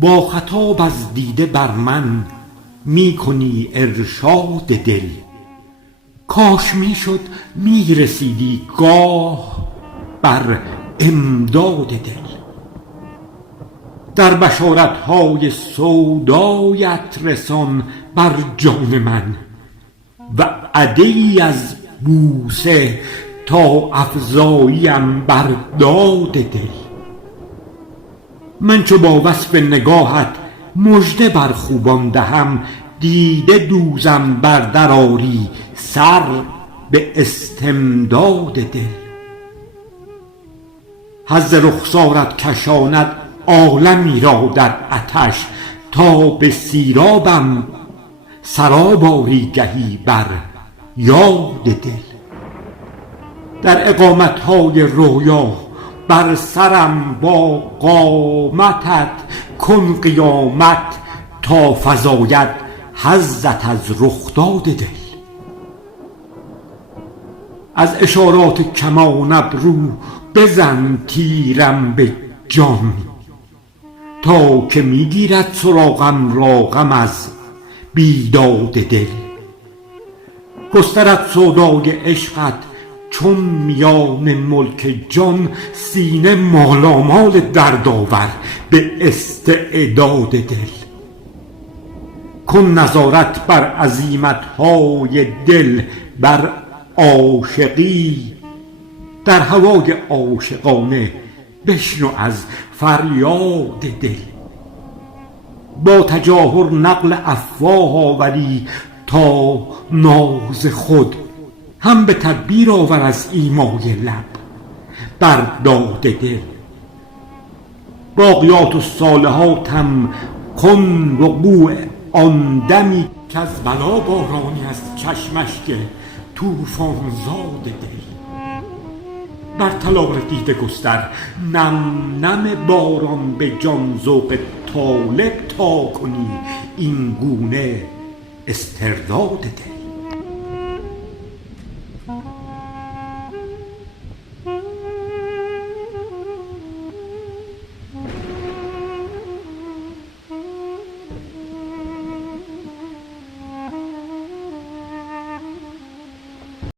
با خطاب از دیده بر من می کنی ارشاد دل. کاش می شد می رسیدی گاه بر امداد دل. در بشارتهای سودایت رسان بر جان من، وعده ای از بوسه تا افزاییم بر داد دل. من چو با وصف نگاهت مژده بر خوبان دهم، دیده دوزم بر در آری سر به استمداد دل. حظ رخسارت کشاند عالمی را در آتش، تا به سیرابم سراب آری گهی بر یاد دل. در اقامتهای رویا بر سرم با قامتت کن قیامت، تا فزاید حظت از رخداد دل. از اشارات کمان ابرو بزن تیرم به جان، تا که می گیرد سراغم را غم از بیداد دل. گسترد سودای عشقت چون میان ملک جان، سینه مالامال دردآور به استعداد دل. کن نظارت بر عزیمتهای دل بر عاشقی، در هوای عاشقانه بشنو از فریاد دل. با تجاهر نقل افواه آوری تا ناز خود، هم به تدبیر آور از ایمای لب بر داد دل. باقیات الصالحاتم کن وقوع آن دمی، که از بلا بارانی از چشمش که طوفان زاد دل. بر تلال دیده گستر نم نم باران به جان، ذوق طالب تا کنی این گونه استرداد دل.